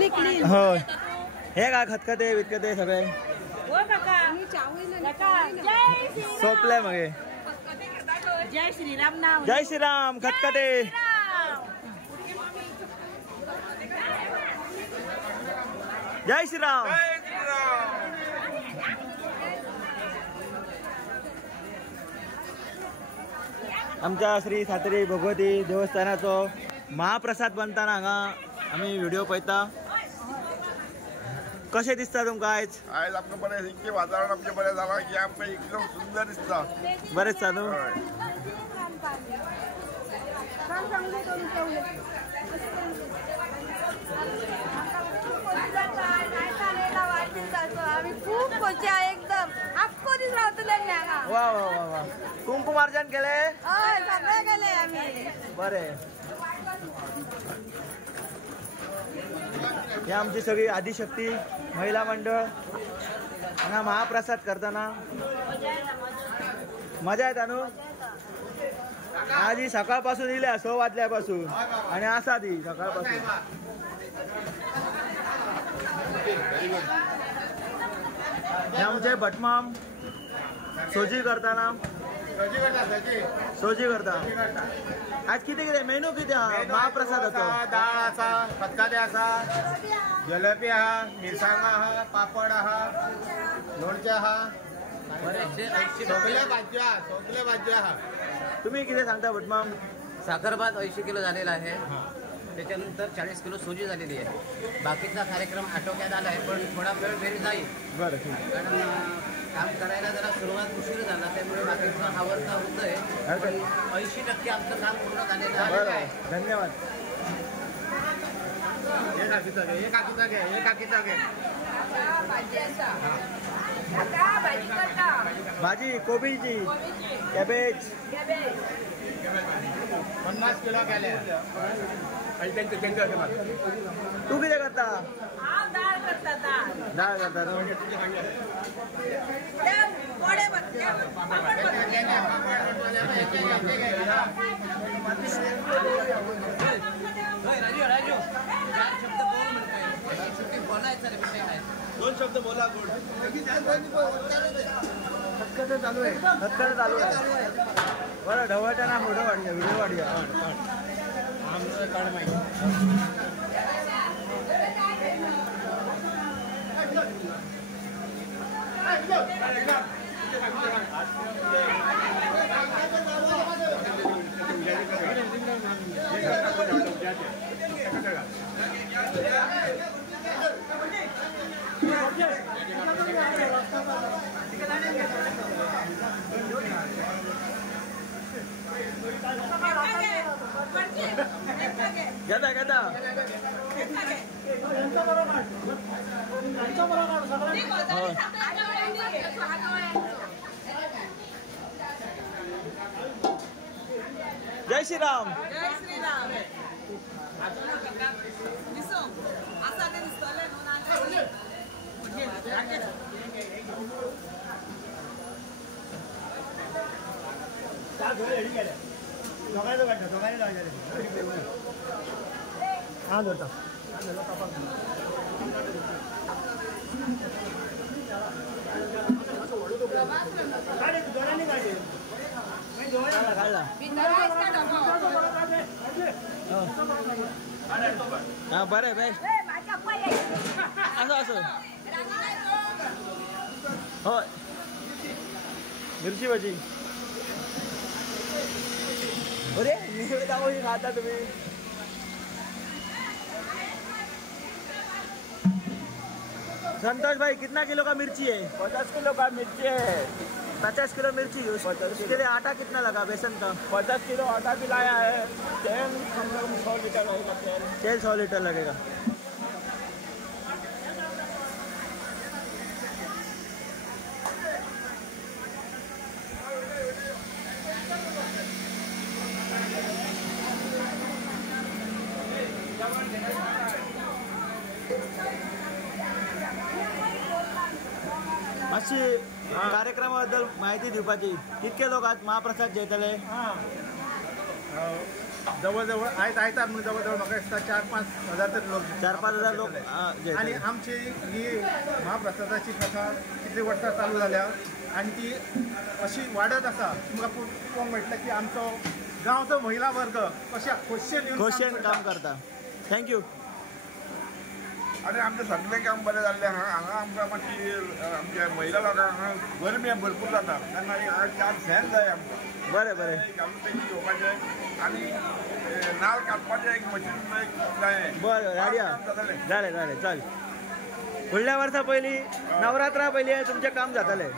होय हे का खतखते वितकते सगळे सोपले मग जय श्रीराम नाव जय श्रीराम खतखते जय श्रीराम आमच्या श्री सातेरी भगवती देवस्थानाचो महाप्रसाद बनताना हांगा आम्ही व्हिडिओ पळयता कशें दिसता तुमकां आयज आयज आमकां बरें इतकें वातावरण आमचें बरें जालां की आमकां एकदम सुंदर दिसता बरें दिसता न्हू आम्ही खूप मजा एकदम आख्खो दीस रावतले वा वा वा वा कुंकुमार्जन केले हय सगळे केले आम्ही बरें ही आमची सगळी आदिशक्ती महिला मंडळ हांगा महाप्रसाद करताना मजा येता न्हू आज ही सकाळपासून इल्या 6 वाजल्यापासून आणि आसा ती सकाळपासून हे आमचे भटमाम सोजी करताना सोजी करता आज किती किती मेनू किती हा महाप्रसादाचो दाळ आसा खतखतें आसा जलेबी आहा मिरसांग आहा पापड आहा लोणचें आहा सगळे भाज्यो आहा तुम्ही किती सांगता भटमाम साखरभात 80 किलो झालेला आहे त्याच्यानंतर 40 किलो सोजी झालेली आहे बाकीचा कार्यक्रम आटोक्यात आला आहे पण थोडा वेळ भेरी जाईल बरं ठीक कारण काम करायला जरा सुरुवात उशीर झाला त्यामुळे बाकीचं आवडता होतंय पण 80% आमचं काम पूर्ण झालेलं आहे धन्यवाद भाजी कोबीची कॅबेज 50 किलो केले तू किती करता डाळ करता डाळ करता न्हू राजू 4 शब्द बोल म्हणताय बोलायचं रे विषय काय 2 शब्द बोला गोड खतखते चालू आहे बरं ढवळताना फोटो काढूया व्हिडिओ काढूया आमचं काढ माहिती घेता जय श्रीराम हाँ धरता हाँ बरे भाई असं हो मिरची भाजी अरे मी दाखवली खाता तुम्ही संतोष भाई कितना किलो का मिर्ची है 50 किलो का मिर्ची है 50 किलो मिर्ची उसके लिए आटा कितना लगा बेसन का 50 किलो आटा भी लाया है तेल कम से कम 100 लीटर होगा तेल 100 लीटर लगेगा अशी कार्यक्रमाबद्दल माहिती दिवपाची कितके लोक आज महाप्रसाद जेतले जवळजवळ आयतार म्हणजे जवळजवळ म्हाका दिसता 4-5 हजार तरी लोक 4-5 लोक आणि आमची ही महाप्रसादाची प्रथा कितली वर्सां चालू जाल्या आणि ती अशी वाडत आसा. तुमकां पळोवंक मेळटलें की आमचो गांवचो महिला वर्ग कशा खोशेन काम करता. थँक्यू. आणि आमचें सगळें काम बरें जाल्लें आहा. हांगा आमकां मातशी आमच्या महिला लोकांक हांगा गरमी भरपूर जाता तेन्ना हांगा 4 फॅन जाय आमकां. बरें बरें. घालून तें घेवपाचें आणि नाल काडपाचें एक मशीन एक जाय. बरं हाडया. जालें जालें चल. फुडल्या वर्सा पयलीं नवरात्रा पयलीं तुमचें काम जातलें.